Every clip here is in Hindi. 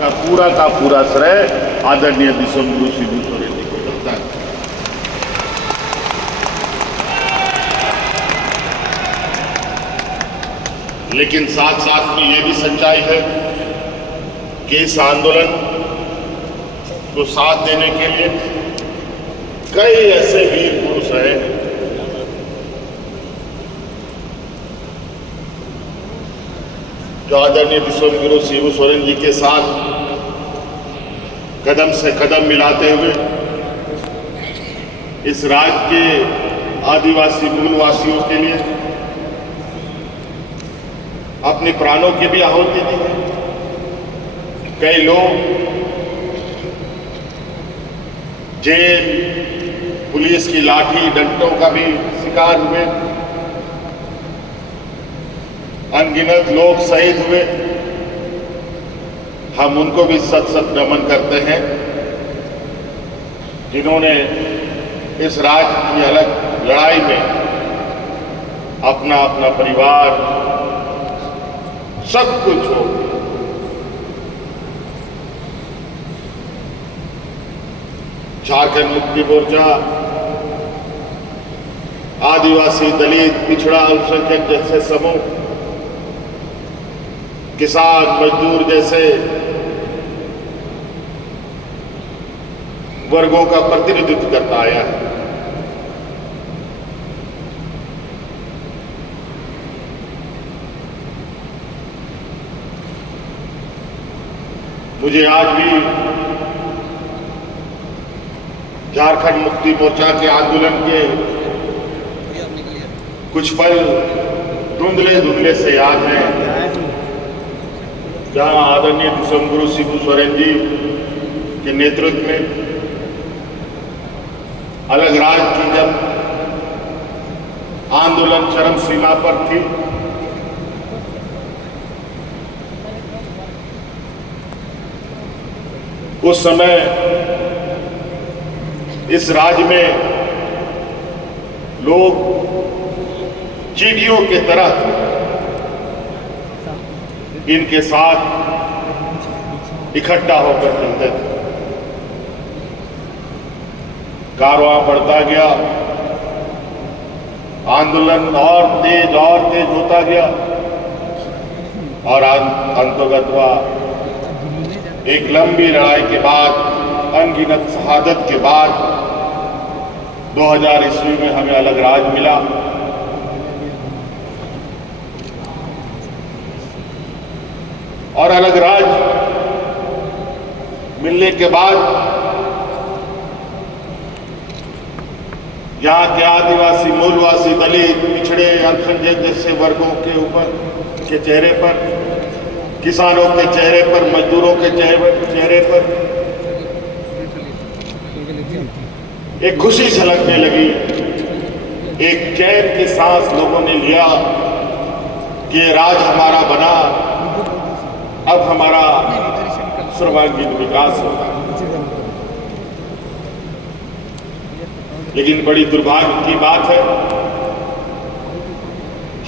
का पूरा श्रेय आदरणीय विश्वगुरु शिबू सोरेन जी को मिलता है। लेकिन साथ साथ में ये भी सच्चाई है कि इस आंदोलन को साथ देने के लिए कई ऐसे वीर पुरुष हैं जो आदरणीय विश्वगुरु शिबू सोरेन जी के साथ कदम से कदम मिलाते हुए इस राज्य के आदिवासी मूलवासियों के लिए अपने प्राणों की भी आहुति दी है। कई लोग जेल, पुलिस की लाठी डंडों का भी शिकार हुए, अनगिनत लोग शहीद हुए। हम उनको भी सत सत नमन करते हैं जिन्होंने इस राज्य की अलग लड़ाई में अपना अपना परिवार सब कुछ हो। झारखंड मुक्ति मोर्चा, आदिवासी, दलित, पिछड़ा, अल्पसंख्यक जैसे समूह, किसान, मजदूर जैसे वर्गों का प्रतिनिधित्व करता आया है। मुझे आज भी झारखंड मुक्ति मोर्चा के आंदोलन के कुछ पल धुंधले धुंधले से याद हैं, जहां आदरणीय विश्वगुरु शिबू सोरेन जी के नेतृत्व में अलग राज्य की जब आंदोलन चरम सीमा पर थी, उस समय इस राज्य में लोग चींटियों के तरह इनके साथ इकट्ठा होकर चलते थे। कारवां बढ़ता गया, आंदोलन और तेज होता गया और अंतोगत्वा एक लंबी लड़ाई के बाद, अनगिनत शहादत के बाद 2000 ईस्वी में हमें अलग राज मिला। और अलग राज मिलने के बाद यहाँ के आदिवासी, मूलवासी, दलित, पिछड़े, अल्पसंख्यक जैसे वर्गों के ऊपर के चेहरे पर, किसानों के चेहरे पर, मजदूरों के चेहरे पर एक खुशी झलकने लगी, एक चैन की सांस लोगों ने लिया कि राज हमारा बना, अब हमारा सर्वांगीण विकास होगा। लेकिन बड़ी दुर्भाग्य की बात है,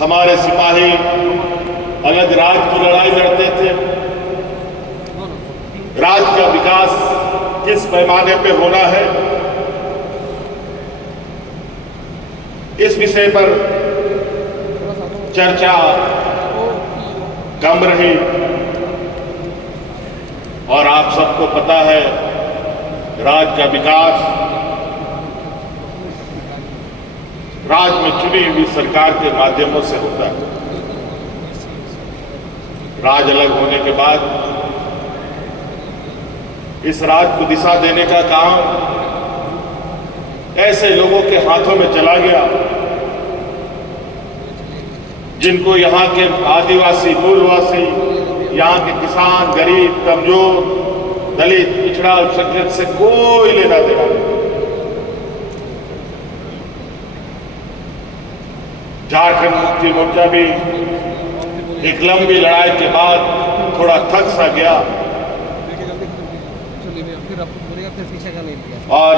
हमारे सिपाही अलग राज्य की लड़ाई लड़ते थे। राज्य का विकास किस पैमाने पे होना है, इस विषय पर चर्चा कम रही। और आप सबको पता है, राज्य का विकास राज्य में चुनी हुई सरकार के माध्यमों से होता है। राज्य अलग होने के बाद इस राज्य को दिशा देने का काम ऐसे लोगों के हाथों में चला गया जिनको यहाँ के आदिवासी, मूलवासी, यहाँ के किसान, गरीब, कमजोर, दलित, पिछड़ा, अल्पसंख्यक से कोई लेना देना नहीं। झारखंड मुक्ति मोर्चा भी एक लंबी लड़ाई के बाद थोड़ा थक सा गया और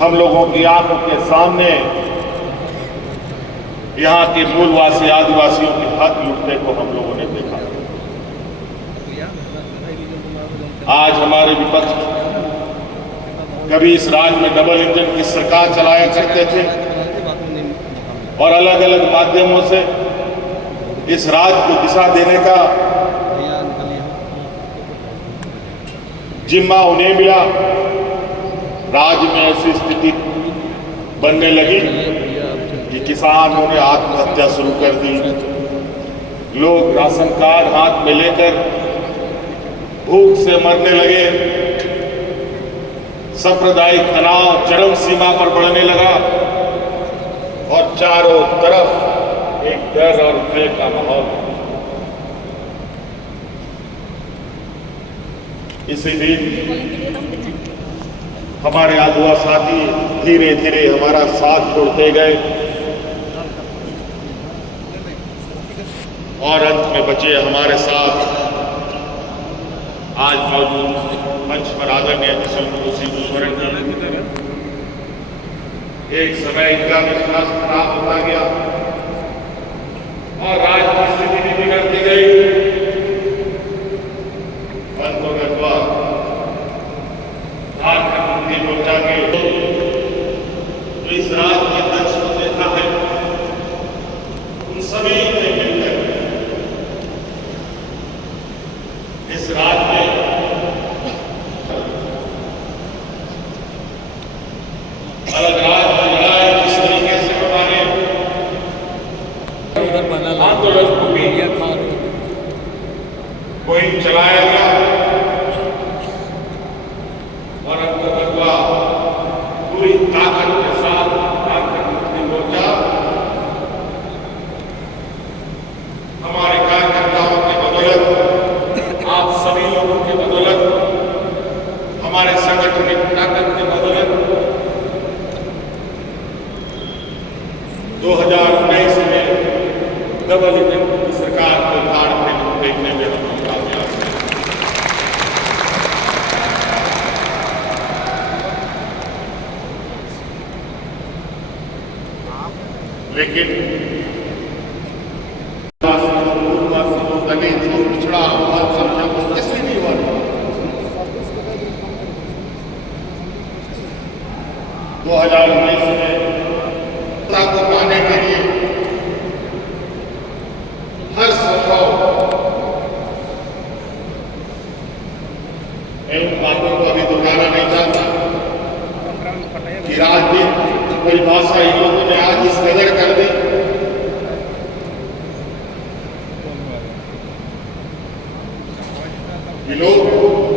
हम लोगों की आंखों के सामने यहाँ के मूलवासी आदिवासियों के हक लुटने को हम लोगों ने देखा। आज हमारे विपक्ष कभी इस राज्य में डबल इंजन की सरकार चलाया करते थे और अलग अलग माध्यमों से इस राज्य को दिशा देने का जिम्मा उन्हें मिला। राज्य में ऐसी स्थिति बनने लगी कि किसानों ने आत्महत्या शुरू कर दी। लोग राशन कार्ड हाथ में लेकर भूख से मरने लगे। सांप्रदायिक तनाव चरम सीमा पर बढ़ने लगा और चारों तरफ एक डर और भय का माहौल। इसी दिन हमारे आदिवा साथी धीरे धीरे हमारा साथ छोड़ते गए और अंत में बचे हमारे साथ आज मौजूद मंच पर आदरणीय एक समय इनका विश्वास खराब होता गया और राज्य की स्थिति भी बिगड़ती गई। झारखंड मोर्चा के इस राज्य के दक्ष को देखा है, उन सभी ने मिलकर इस राज्य में अलग राज्य की लड़ाई जिस तरीके से हमारे आंदोलन को भी मुहिम चलाया गया और अंतर्गत पूरी ताकत के साथ झारखंड मुक्ति मोर्चा हमारे कार्यकर्ताओं की बदौलत, आप सभी लोगों की बदौलत, हमारे संगठनिक ताकत की बदौलत 2019 में डबल इंजन की सरकार को भारत में देखने में हम कामयाब हैं। लेकिन दलित पिछड़ा अल्पसंख्यक किसी भी वर्ग 2019 में को पाने के लिए हर संभव इन बातों को अभी दोहराना नहीं चाहता कि राजनीति परिभाषा इन लोगों ने आज इस कदर कर दी कि लोग